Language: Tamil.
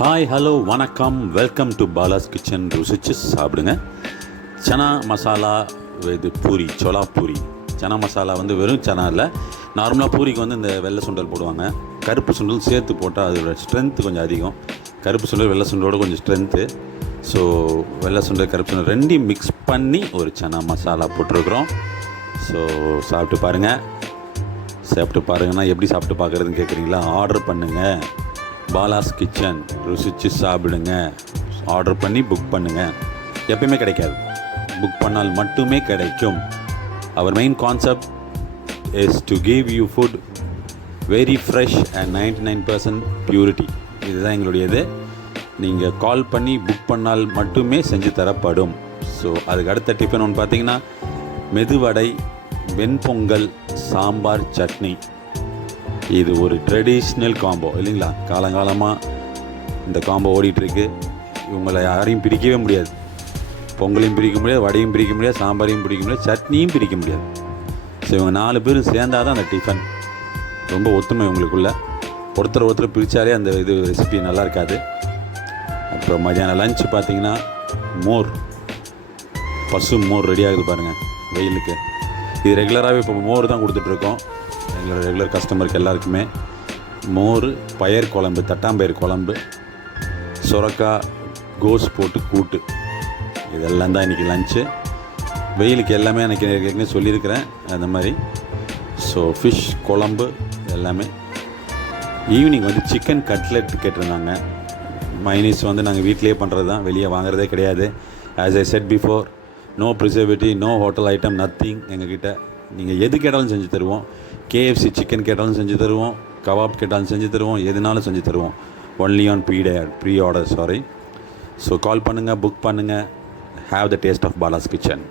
ஹாய் ஹலோ வணக்கம், வெல்கம் டு பாலாஸ் கிச்சன். ருசிச்சு சாப்பிடுங்க. சனா மசாலா இது பூரி, சோலா பூரி. சனா மசாலா வந்து வெறும் சனா இல்லை, நார்மலாக பூரிக்கு வந்து இந்த வெள்ளை சுண்டல் போடுவாங்க. கருப்பு சுண்டல் சேர்த்து போட்டால் அதோட ஸ்ட்ரென்த்து கொஞ்சம் அதிகம். கருப்பு சுண்டல் வெள்ளை சுண்டலோட கொஞ்சம் ஸ்ட்ரென்த்து. ஸோ வெள்ளை சுண்டல் கருப்பு சுண்டல் ரெண்டையும் மிக்ஸ் பண்ணி ஒரு சனா மசாலா போட்டிருக்கிறோம். ஸோ சாப்பிட்டு பாருங்கன்னா எப்படி சாப்பிட்டு பார்க்குறதுன்னு கேட்குறீங்களா? ஆர்டர் பண்ணுங்கள். பாலாஸ் கிச்சன், ருசிச்சு சாப்பிடுங்க. ஆர்டர் பண்ணி புக் பண்ணுங்கள். எப்பயுமே கிடைக்காது, புக் பண்ணால் மட்டுமே கிடைக்கும். அவர் main concept is to give you food very fresh and 99% purity. இதுதான் எங்களுடையது. நீங்கள் கால் பண்ணி புக் பண்ணால் மட்டுமே செஞ்சு தரப்படும். ஸோ அதுக்கு அடுத்த டிஃபன் ஒன்று பார்த்தீங்கன்னா மெதுவடை, வெண்பொங்கல், சாம்பார், சட்னி. இது ஒரு ட்ரெடிஷ்னல் காம்போ இல்லைங்களா? காலங்காலமாக இந்த காம்போ ஓடிட்டுருக்கு. இவங்களை யாரையும் பிரிக்கவே முடியாது. பொங்கலையும் பிரிக்க முடியாது, வடையும் பிரிக்க முடியாது, சாம்பாரையும் பிரிக்க முடியாது, சட்னியும் பிரிக்க முடியாது. ஸோ இவங்க 4 பேரும் சேர்ந்தால் தான் அந்த டிஃபன். ரொம்ப ஒத்துமை இவங்களுக்குள்ள. ஒருத்தர் பிரித்தாலே அந்த இது ரெசிபி நல்லா இருக்காது. அப்புறம் மதியானம் லஞ்சு பார்த்திங்கன்னா மோர், பசு மோர் ரெடி ஆகுது பாருங்கள் வெயிலுக்கு. இது ரெகுலராகவே இப்போ மோர் தான் கொடுத்துட்ருக்கோம் எங்களோட ரெகுலர் கஸ்டமருக்கு எல்லாருக்குமே. மோர், பயர் குழம்பு, தட்டாம்பயிர் குழம்பு, சுரக்காய், கோஸ் போட்டு கூட்டு. இதெல்லாம் தான் இன்றைக்கி லஞ்சு. வெயிலுக்கு எல்லாமே எனக்கு ஏற்கனவே சொல்லியிருக்கிறேன் அந்த மாதிரி. ஸோ ஃபிஷ் குழம்பு எல்லாமே. ஈவினிங் வந்து சிக்கன் கட்லெட் கேட்டிருந்தாங்க. மைனீஸ் வந்து நாங்கள் வீட்டிலே பண்ணுறது தான், வெளியே வாங்குறதே கிடையாது. As I said before, no preservative, no hotel item, nothing எங்ககிட்ட. நீங்கள் எது கேட்டாலும் செஞ்சு தருவோம். KFC சிக்கன் கேட்டாலும் செஞ்சு தருவோம், கபாப் கேட்டாலும் செஞ்சு தருவோம், எதுனாலும் செஞ்சு தருவோம். Only on pre order. So call பண்ணுங்கள், புக் பண்ணுங்கள். Have the taste of Bala's kitchen.